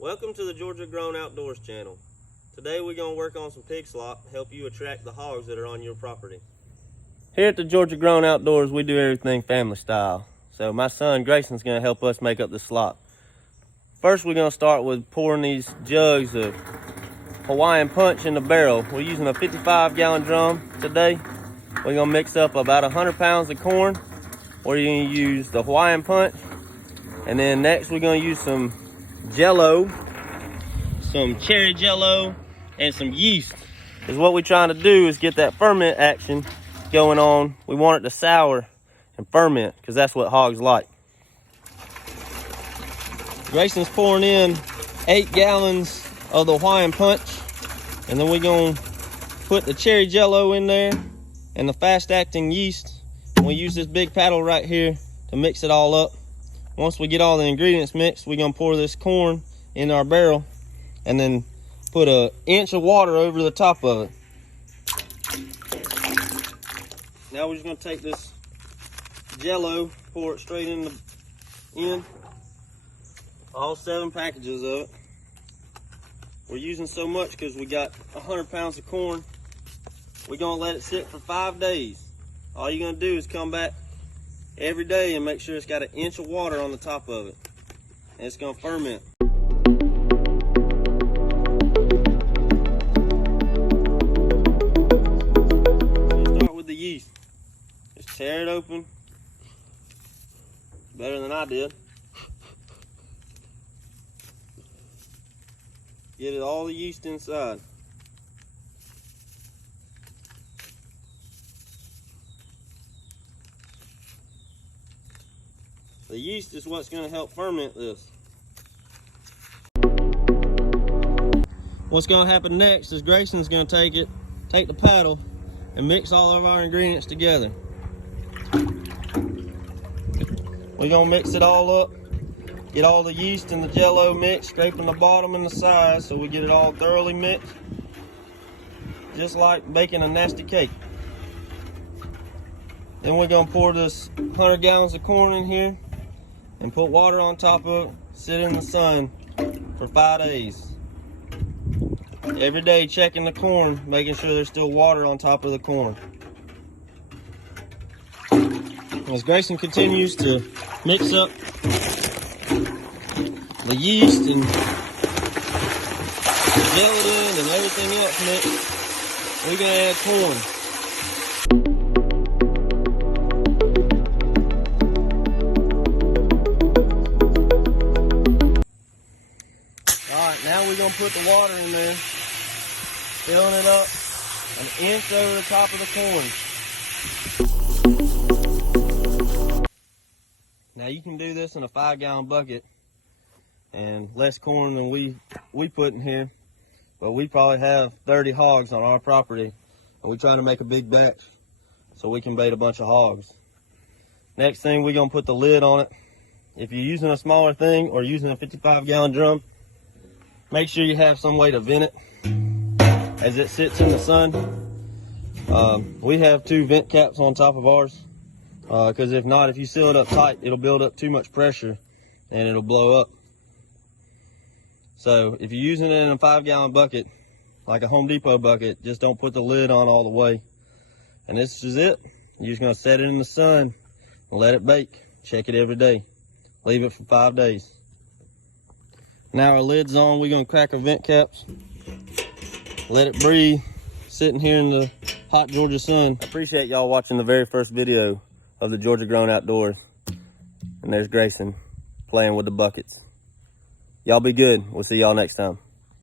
Welcome to the Georgia Grown Outdoors channel. Today we're going to work on some pig slop to help you attract the hogs that are on your property. Here at the Georgia Grown Outdoors, we do everything family style. So my son Grayson's going to help us make up the slop. First we're going to start with pouring these jugs of Hawaiian punch in the barrel. We're using a 55-gallon drum today. We're going to mix up about 100 pounds of corn. We're going to use the Hawaiian punch. And then next we're going to use some Jello, some cherry Jello, and some yeast. Because what we're trying to do is get that ferment action going on. We want it to sour and ferment because that's what hogs like. Grayson's pouring in 8 gallons of the Hawaiian punch, and then we're going to put the cherry Jello in there and the fast-acting yeast. And we use this big paddle right here to mix it all up. Once we get all the ingredients mixed, we're gonna pour this corn in our barrel and then put an inch of water over the top of it. Now we're just gonna take this Jello, pour it straight in, all 7 packages of it. We're using so much because we got 100 pounds of corn. We're gonna let it sit for 5 days. All you're gonna do is come back every day and make sure it's got an inch of water on the top of it, and it's going to ferment. So start with the yeast. Just tear it open. Better than I did. Get it all the yeast inside. The yeast is what's going to help ferment this. What's going to happen next is Grayson's going to take the paddle and mix all of our ingredients together. We're going to mix it all up, get all the yeast and the Jello mixed, scraping the bottom and the sides so we get it all thoroughly mixed, just like baking a nasty cake. Then we're going to pour this 100 gallons of corn in here and put water on top of it, sit in the sun for 5 days. Every day checking the corn, making sure there's still water on top of the corn. As Grayson continues to mix up the yeast and gelatin and everything else mixed, we're gonna add corn. Now we're going to put the water in there, filling it up an inch over the top of the corn. Now you can do this in a 5-gallon bucket and less corn than we put in here, but we probably have 30 hogs on our property and we try to make a big batch so we can bait a bunch of hogs. Next thing, we're going to put the lid on it. If you're using a smaller thing or using a 55-gallon drum, make sure you have some way to vent it as it sits in the sun. We have 2 vent caps on top of ours because if not, if you seal it up tight, it'll build up too much pressure and it'll blow up. So if you're using it in a 5-gallon bucket, like a Home Depot bucket, just don't put the lid on all the way. And this is it. You're just going to set it in the sun and let it bake. Check it every day. Leave it for 5 days. Now our lid's on, we're gonna crack our vent caps, let it breathe, sitting here in the hot Georgia sun. I appreciate y'all watching the very first video of the Georgia Grown Outdoors. And there's Grayson playing with the buckets. Y'all be good. We'll see y'all next time.